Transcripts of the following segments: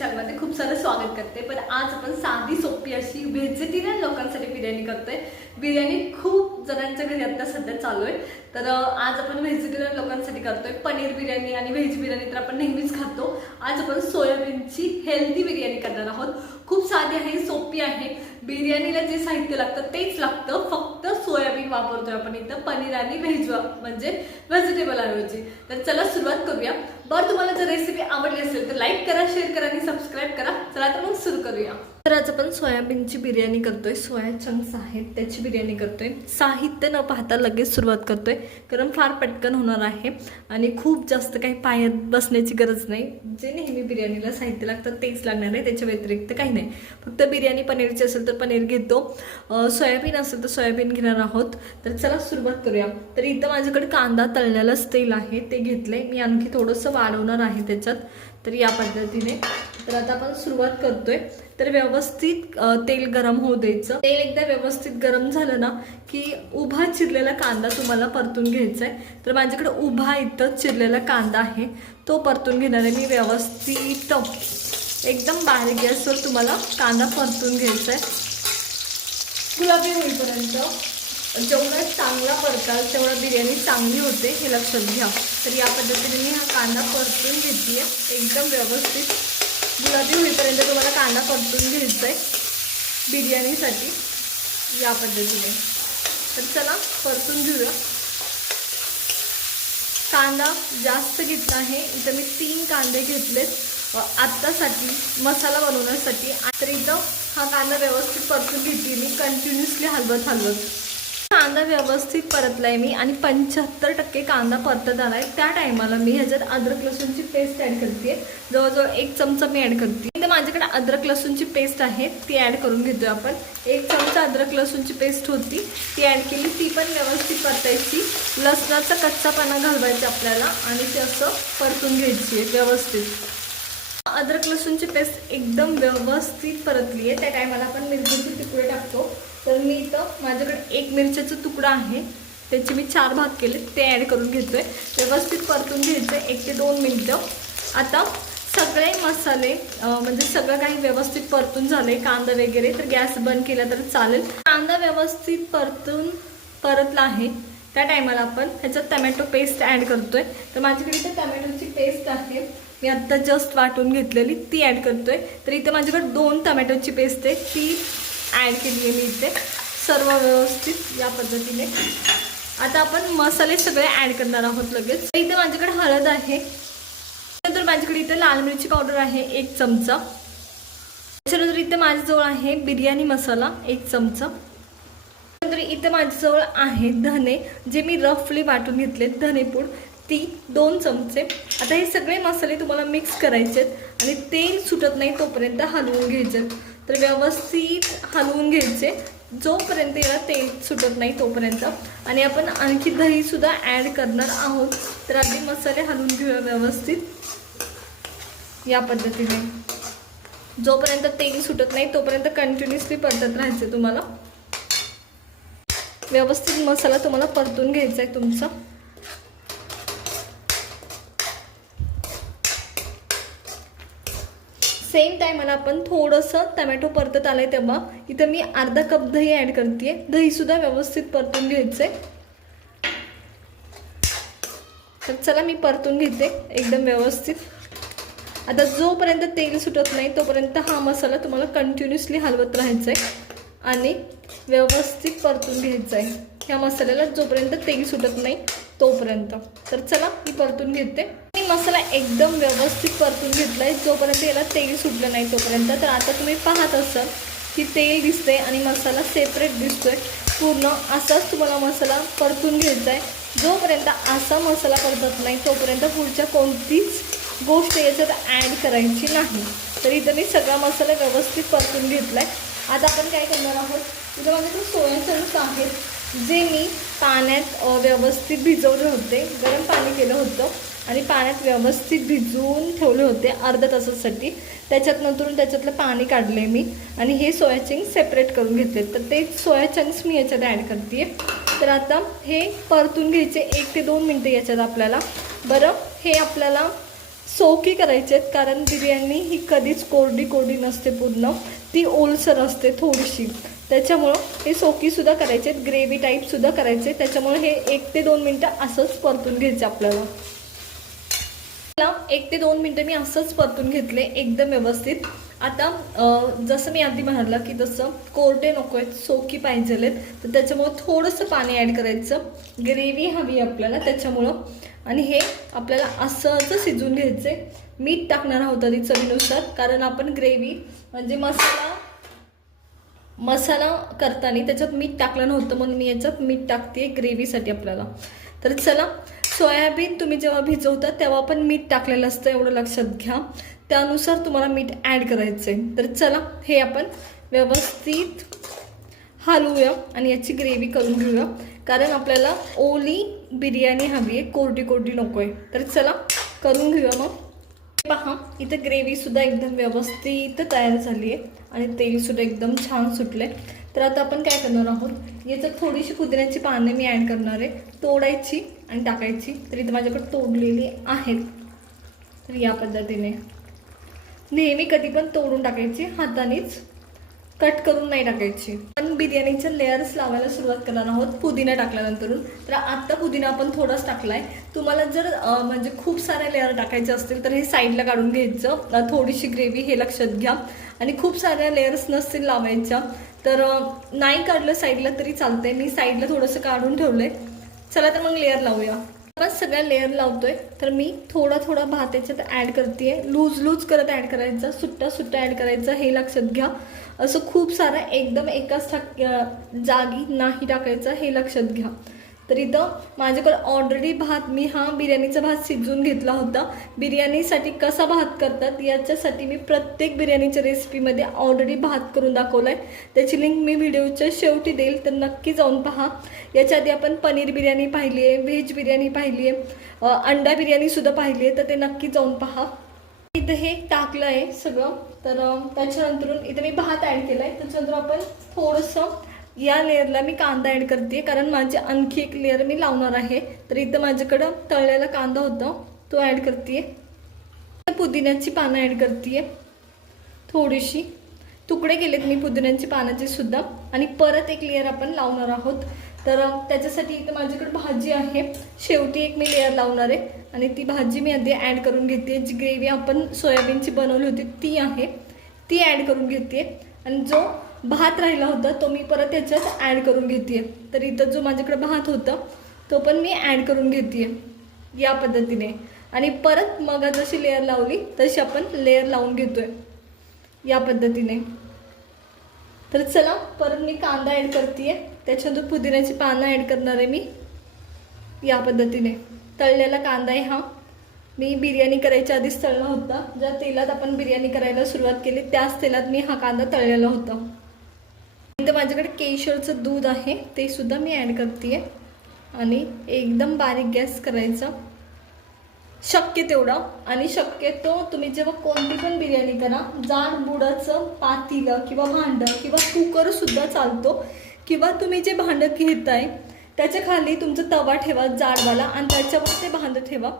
चॅनलमध्ये खूप सारं स्वागत करते. पण आज आपण साधी सोपी अशी व्हेजिटेरियन लोकांसाठी बिर्याणी करतोय. बिर्याणी खूप जणांच्या घरी आता सध्या चालू आहे. तर आज आपण व्हेजिटेरियन लोकांसाठी करतोय पनीर बिर्याणी आणि व्हेज बिर्याणी तर आपण नेहमीच खातो. आज आपण सोयाबीनची हेल्दी बिर्याणी करणार आहोत. खूप साधी आहे सोपी आहे. बिर्याणीला जे साहित्य लागतं तेच लागतं. फक्त वापरतोय आपण इथं पनीर आणि व्हेज म्हणजे व्हेजिटेबल ऐवजी तर चला सुरुवात करूया. बरं तुम्हाला जर रेसिपी आवडली असेल तर लाईक करा शेअर करा आणि सबस्क्राईब करा. चला तर मग सुरू करूया. तर आज आपण सोयाबीनची बिर्याणी करतोय. सोया चंक्स आहेत त्याची बिर्याणी करतोय. साहित्य न पाहता लगेच सुरुवात करतोय. कारण फार पटकन होणार आहे आणि खूप जास्त काही पायात बसण्याची गरज नाही. जे नेहमी बिर्याणीला साहित्य लागतं तेच लागणार आहे. त्याच्या व्यतिरिक्त काही नाही. फक्त बिर्याणी पनीरची असेल तर पनीर घेतो. सोयाबीन असेल तर सोयाबीन घेणार आहोत. तर चला सुरुवात करूया. तर इथं माझ्याकडे कांदा तळण्यालाच तेल आहे. ते घेतलंय. मी आणखी थोडंसं वाढवणार आहे त्याच्यात. तर या पद्धतीने तर आता आपण सुरुवात करतोय. तर व्यवस्थित तेल गरम होऊ द्यायचं. तेल एकदा व्यवस्थित गरम झालं ना की उभा चिरलेला कांदा तुम्हाला परतून घ्यायचा आहे तर माझ्याकडे उभा इथं चिरलेला कांदा आहे. तो परतून घेणार आहे मी व्यवस्थित. एकदम बारीक गॅसवर तुम्हाला कांदा परतून घ्यायचा आहे गुलाबी होईपर्यंत जेवढा चांगला परताल तेवढा बिर्याणी चांगली होते हे लक्षात घ्या. तर या पद्धतीने मी हा कांदा परतून घेते एकदम व्यवस्थित. गुलाबी होईपर्यंत तुम्हाला कांदा परतून घ्यायचा आहे बिर्याणीसाठी या पद्धतीने. तर चला परतून घेऊया. कांदा जास्त घेतला आहे. इथं मी तीन कांदे घेतलेत. आत्तासाठी मसाला बनवण्यासाठी. तर इथं हा कांदा व्यवस्थित परतून घेतली मी. कंटिन्युअसली हलवत हलवत कांदा व्यवस्थित परतलाय मी आणि पंच्याहत्तर टक्के कांदा परतत आलाय. त्या टायमाला मी ह्याच्यात अद्रक लसूणची पेस्ट ॲड करते जवळजवळ एक चमचा मी ॲड करते तर माझ्याकडे अद्रक लसूणची पेस्ट आहे ती ॲड करून घेतोय आपण. एक चमचा अद्रक लसूणची पेस्ट होती ती ॲड केली. ती पण व्यवस्थित परतायची. लसणाचा कच्चापणा घालवायचा आपल्याला आणि ते असं परतून घ्यायची आहे व्यवस्थित. अद्रक लसूणची पेस्ट एकदम व्यवस्थित परतली आहे. त्या टायमाला आपण मिरचीचे तुकडे टाकतो. तर मी इथं माझ्याकडे एक मिरच्याचा तुकडा आहे. त्याचे मी चार भाग केले. ते ॲड करून घेतोय. व्यवस्थित परतून घ्यायचं एक ते दोन मिनटं. आता सगळे मसाले म्हणजे सगळं काही व्यवस्थित परतून झाले कांदा वगैरे. तर गॅस बंद केला तर चालेल. कांदा व्यवस्थित परतून परतला आहे. त्या टायमाला आपण ह्याच्यात टमॅटो पेस्ट ॲड करतोय. तर माझ्याकडे इथे टमॅटोची पेस्ट आहे. मी आत्ता जस्ट वाटून घेतलेली ती ॲड करतोय. तर इथे माझ्याकडे दोन टमॅटोची पेस्ट आहे ती ॲड केली आहे मी इथे. सर्व व्यवस्थित या पद्धतीने. आता आपण मसाले सगळे ॲड करणार आहोत लगेच. तर इथे माझ्याकडे हळद आहे. त्यानंतर माझ्याकडे इथे लाल मिरची पावडर आहे एक चमचा. त्याच्यानंतर इथे माझ्याजवळ आहे बिर्याणी मसाला एक चमचा. त्यानंतर इथं माझ्याजवळ आहे धने जे मी रफली वाटून घेतले धनेपूड. ती दोन चमचे. आता हे सगळे मसाले तुम्हाला मिक्स करायचे आहेत आणि तेल सुटत नाही तोपर्यंत हलवून घ्यायचे तर व्यवस्थित हलवून घ्यायचे. जोपर्यंत याला तेल सुटत नाही तोपर्यंत. आणि आपण आणखी दहीसुद्धा ॲड करणार आहोत. तर आधी मसाले हलवून घेऊया व्यवस्थित. या पद्धतीने. जोपर्यंत तेल सुटत नाही तोपर्यंत कंटिन्युअसली परतत राहायचं तुम्हाला. व्यवस्थित मसाला तुम्हाला परतून घ्यायचा आहे तुमचा. सेम टायमाला आपण थोडंसं टमॅटो परतत आलं आहे तेव्हा. इथं मी अर्धा कप दही ॲड करते दहीसुद्धा व्यवस्थित परतून घ्यायचं आहे तर चला मी परतून घेते एकदम व्यवस्थित. आता जोपर्यंत तेल सुटत नाही तोपर्यंत हा मसाला तुम्हाला कंटिन्युअसली हलवत राहायचा आहे आणि व्यवस्थित परतून घ्यायचं आहे ह्या मसाल्याला जोपर्यंत तेल सुटत नाही तोपर्यंत. तर चला मी परतून घेते. मसाला एकदम व्यवस्थित परतून घेतला आहे जोपर्यंत याला तेल सुटलं नाही तोपर्यंत. तर आता तुम्ही पाहत असाल की तेल दिसते आणि मसाला सेपरेट दिसतोय. पूर्ण असाच तुम्हाला मसाला परतून घ्यायचा आहे जोपर्यंत असा मसाला परतत नाही तोपर्यंत पुढच्या कोणतीच गोष्ट याच्यात ॲड करायची नाही. तर इथं मी सगळा मसाला व्यवस्थित परतून घेतला आहे आता आपण काय करणार आहोत? इथं माझ्याकडे सोया चंक्स आहेत जे मी पाण्यात व्यवस्थित भिजवले होते. गरम पाणी केलं होतं. आणि पाण्यात व्यवस्थित भिजवून ठेवले होते अर्ध्या तासासाठी. त्याच्यात नंतर त्याच्यातलं पाणी काढले मी. आणि हे सोया चिंग्स सेपरेट करून घेतले तर ते सोया चंक्स मी याच्यात ॲड करते तर आता हे परतून घ्यायचे एक ते दोन मिनटं याच्यात आपल्याला. बरं हे आपल्याला सोकी करायचे आहेत कारण बिर्याणी ही कधीच कोरडी कोरडी नसते पूर्ण. ती ओलसर असते थोडीशी. त्याच्यामुळं हे सोकीसुद्धा करायचे आहेत ग्रेव्ही टाईपसुद्धा करायचे त्याच्यामुळे हे एक ते दोन मिनटं असंच परतून घ्यायचे आपल्याला. एक ते दोन मिनटं मी असंच परतून घेतले एकदम व्यवस्थित. आता जसं मी आधी म्हणालं की तसं कोरटे नको आहेत सोकी पाहिजेलेत तर त्याच्यामुळं थोडंसं पाणी ॲड करायचं. ग्रेव्ही हवी आहे आपल्याला त्याच्यामुळं. आणि हे आपल्याला असंच शिजून घ्यायचे मीठ टाकणार आहोत आधी चवीनुसार कारण आपण ग्रेव्ही म्हणजे मसाला मसाला करताना त्याच्यात मीठ टाकलं नव्हतं म्हणून मी याच्यात मीठ टाकते ग्रेव्हीसाठी आपल्याला. तर चला सोयाबीन तुम्ही जेव्हा भिजवता तेव्हा पण मीठ टाकलेलं असतं एवढं लक्षात घ्या. त्यानुसार तुम्हाला मीठ ॲड करायचं आहे तर चला हे आपण व्यवस्थित हलवूया आणि याची ग्रेव्ही करून घेऊया. कारण आपल्याला ओली बिर्याणी हवी आहे कोरडी कोरडी नको आहे तर चला करून घेऊया मग. पहा इथं ग्रेव्हीसुद्धा एकदम व्यवस्थित तयार झाली आहे आणि तेलसुद्धा एकदम छान सुटलं आहे तर आता आपण काय करणार आहोत? याच्यात थोडीशी पुदिन्याची पाने मी ॲड करणार आहे. तोडायची आणि टाकायची. तर इथं माझ्याकडे तोडलेली आहेत. तर या पद्धतीने. नेहमी कधी पण तोडून टाकायची हातानेच कट करून नाही टाकायची. पण बिर्याणीच्या लेअर्स लावायला सुरुवात करणार आहोत पुदिना टाकल्यानंतरून. तर आत्ता पुदिना आपण थोडाच टाकलाय. तुम्हाला जर म्हणजे खूप सारे लेअर टाकायचे असतील तर हे साईडला काढून घ्यायचं. थोडीशी ग्रेव्ही हे लक्षात घ्या. आणि खूप साऱ्या लेअर्स नसतील लावायच्या. तर नाही काढलं साईडला तरी चालतंय. मी साईडला थोडंसं काढून ठेवलंय. चला तर मग लेअर लावूया. आपण सगळ्या लेअर लावतोय. तर मी थोडा थोडा भात याच्यात ॲड करते लूज लूज करत ॲड करायचा. सुट्टा सुट्टा ॲड करायचा. हे लक्षात घ्या. असं खूप सारं एकदम एकाच टाक जागी नाही टाकायचं. हे लक्षात घ्या. तर इथं माझ्याकडे ऑलरेडी भात मी हा बिर्याणीचा भात शिजवून घेतला होता. बिर्याणीसाठी कसा भात करतात याच्यासाठी मी प्रत्येक बिर्याणीच्या रेसिपीमध्ये ऑलरेडी भात करून दाखवला आहे त्याची लिंक मी व्हिडिओच्या शेवटी देईल तर नक्की जाऊन पहा. याच्या आधी आपण पनीर बिर्याणी पाहिली आहे व्हेज बिर्याणी पाहिली आहे अंडा बिर्याणीसुद्धा पाहिली आहे तर ते नक्की जाऊन पहा. इथं हे टाकलं आहे सगळं तर त्याच्यानंतरून इथं मी भात ॲड केला आहे त्याच्यानंतर आपण थोडंसं या लेअरला मी कांदा ॲड करते कारण माझी आणखी एक लेअर मी लावणार आहे. तर इथं माझ्याकडं तळलेला कांदा होता. तो ॲड करते पुदिन्याची पानं ॲड करते थोडीशी. तुकडे केलेत मी पुदिन्याची पानाचे सुद्धा. आणि परत एक लेअर आपण लावणार आहोत. तर त्याच्यासाठी इथं माझ्याकडे भाजी आहे. शेवटी एक मी लेअर लावणार आहे. आणि ती भाजी मी आधी ॲड करून घेते जी ग्रेव्ही आपण सोयाबीनची बनवली होती ती आहे. ती ॲड करून घेते आणि जो भात राहिला होता तो मी परत याच्यात ॲड करून घेते तर इथं जो माझ्याकडे भात होता तो पण मी ॲड करून घेते या पद्धतीने. आणि परत मग जशी लेअर लावली तशी आपण लेअर लावून घेतोय या पद्धतीने. तर चला परत मी कांदा ॲड करते त्याच्यानंतर पुदिन्याची पानं ॲड करणार आहे मी या पद्धतीने. तळलेला कांदा आहे हा. मी बिर्याणी करायच्या आधीच तळला होता. ज्या तेलात आपण बिर्याणी करायला सुरुवात केली त्याच तेलात मी हा कांदा तळलेला होता. इथं माझ्याकडे केशरचं दूध आहे ते सुद्धा मी ॲड करते आणि एकदम बारीक गॅस करायचा. शक्य तेवढा. आणि शक्यतो तुम्ही जेव्हा कोणती पण बिर्याणी करा जाड बुडाचं पातीलं किंवा भांडं किंवा कुकरसुद्धा चालतो. किंवा तुम्ही जे भांडं घेताय त्याच्याखाली तुमचा तवा ठेवा जाडवाला आणि त्याच्यावर ते भांडं ठेवा.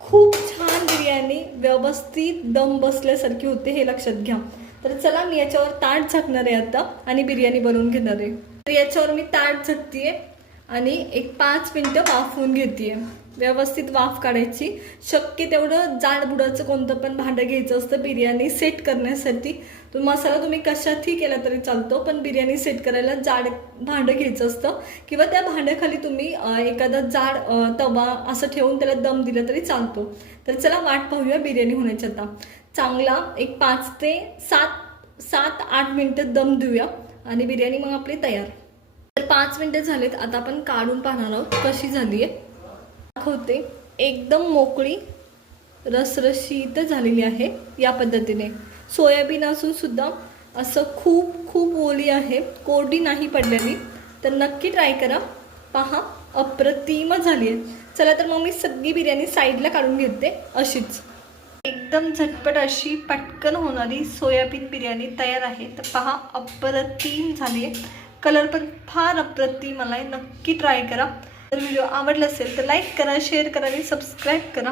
खूप छान बिर्याणी व्यवस्थित दम बसल्यासारखी होते हे लक्षात घ्या. तर चला मी याच्यावर ताट झाकणार आहे आता आणि बिर्याणी बनवून घेणार आहे. तर याच्यावर मी ताट झाकते आणि एक पाच मिनटं वाफवून घेते व्यवस्थित वाफ काढायची. शक्य तेवढं जाड बुडाचं कोणतं पण भांडं घ्यायचं असतं बिर्याणी सेट करण्यासाठी. तो मसाला तुम्ही कशातही केला तरी चालतो पण बिर्याणी सेट करायला जाड भांडं घ्यायचं असतं. किंवा त्या भांड्याखाली तुम्ही एखादा जाड तवा असं ठेवून त्याला दम दिला तरी चालतो. तर चला वाट पाहूया बिर्याणी होण्याची आता. चांगला एक पाच ते सात सात आठ मिनटं दम देऊया आणि बिर्याणी मग आपली तयार. तर पाच मिनटं झालेत आता आपण काढून पाहणार आहोत कशी झाली आहे. दाखवते. एकदम मोकळी रसरशीत झालेली आहे या पद्धतीने. सोयाबीन असून सुद्धा असं खूप खूप ओली आहे. कोरडी नाही पडलेली. तर नक्की ट्राय करा. पहा अप्रतिम झाली आहे. चला तर मग मी सगळी बिर्याणी साईडला काढून घेते अशीच. एकदम झटपट अशी पटकन होणारी सोयाबीन बिर्याणी तयार आहे. तर पहा अप्रतिम झाली आहे. कलर पण फार अप्रतिम आला आहे नक्की ट्राय करा. तर व्हिडिओ आवडला असेल तर लाईक करा शेअर करा आणि सबस्क्राईब करा.